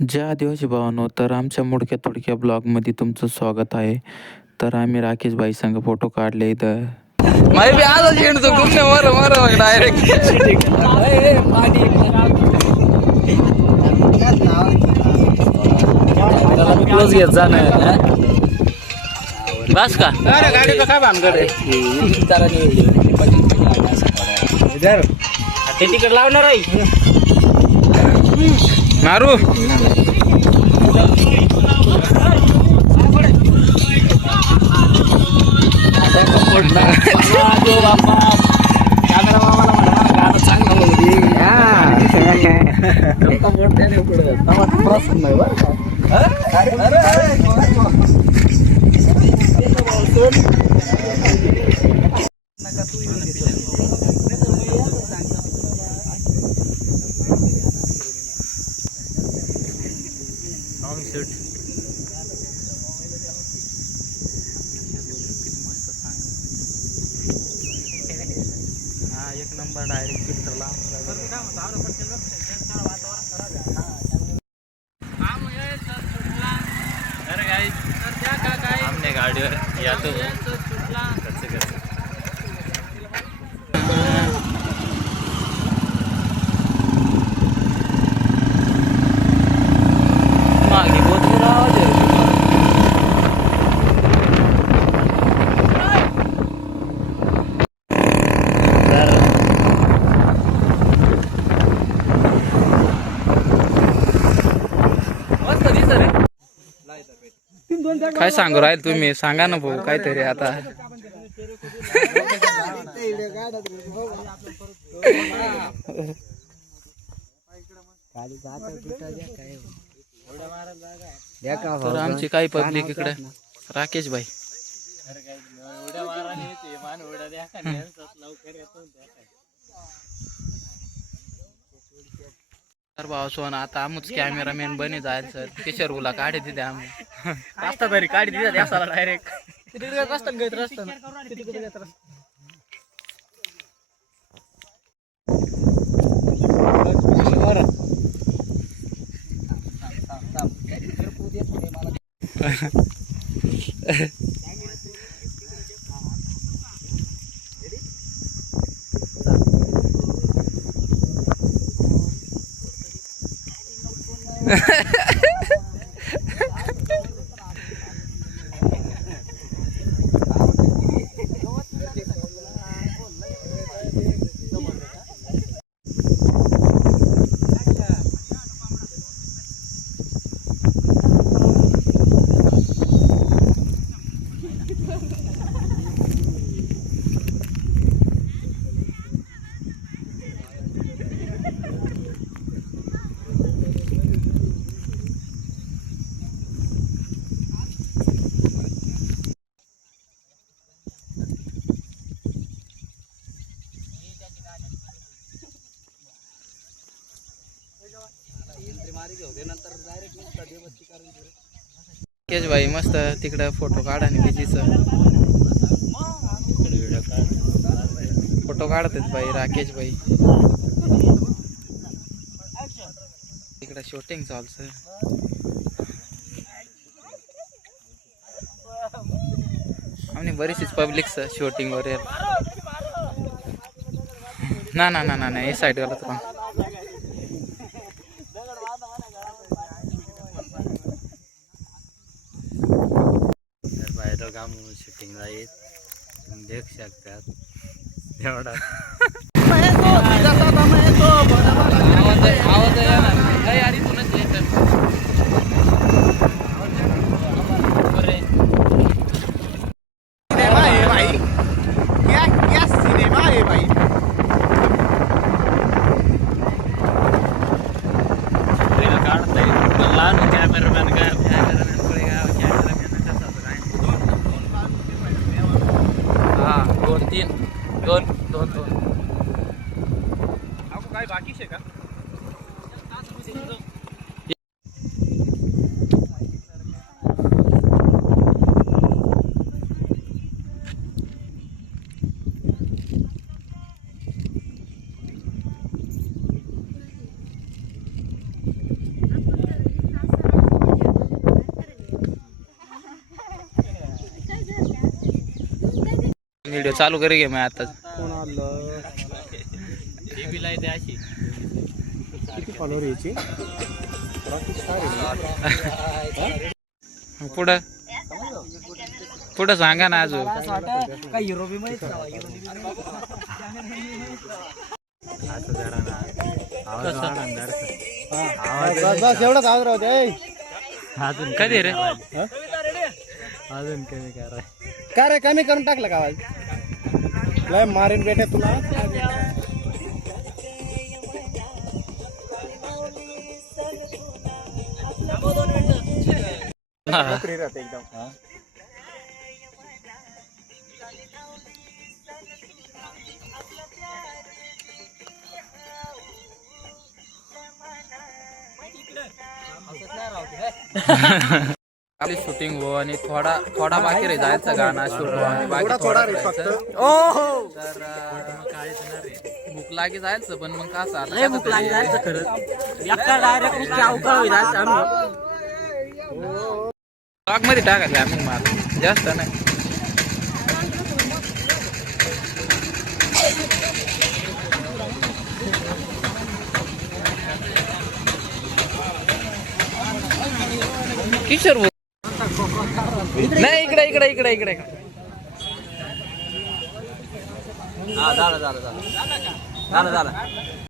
जय आदिवासी भावांनो, तर आमच्या मुडक्या तुडक्या ब्लॉगमध्ये तुमचं स्वागत आहे. तर आम्ही राकेश भाई संग फोटो काढले इथं. मैं भी आज झेंड तो घूमने मर मर डायरेक्ट क्लोज घेत जाणं बस का अरे गाडी तो काय भानगड ते तिकड लावणार आहे मारू एक नंबर डायरेक्ट फिल्टरला हमने गाड़ीवर या तो मागे बहुत बुरा आवाज है काय सांगू राहील तुम्ही सांगा ना भाऊ काहीतरी आता तर आमची काही पब्लिक इकडे राकेश भाई तर भाऊ सोन आता आमच कॅमेरामॅन बने जाईल सर किशोर गुला काढे तिथे आम्ही रस्ता तरी काढी तिथे असाला डायरेक्ट तिथे रस्ता घेत रस्ता राकेश भाई मस्त तिकडं फोटो काढा आणि बिजीचं फोटो काढत आहेत भाई राकेश भाई तिकडं शूटिंग चालू आम्ही बरीचशीच पब्लिक शूटिंग वर ना ना ना ना ना हे साईड वाला तर काम शूटिंग जाईल तुम्ही देख शकतात एवढा आवाज यार इथूनच कॅमेरामॅन काय दोन काय बाकी आहे का व्हिडिओ चालू करे घे मी आता कोण आलं किती फॉलोअर याची पुढं पुढं सांगा ना अजून काय हिरो बी माहित बस एवढंच आवाज राहू दे अजून कधी रे अजून कमी करा काय रे कमी करून टाकलं का आवाज लय मारीन बेटे तुला एकदम आपली शूटिंग हो आणि थोडा थोडा बाकी रे जायचं गाणं शूट हो आणि बाकी थोडा रे फक्त तर भूक लागी जायचं पण मग कसं भूक लागी जायचं ब्लॉग मध्ये टाकायचं आम्ही मार जास्त नाही किशोर नाही इकडे इकडे इकडे इकडे झालं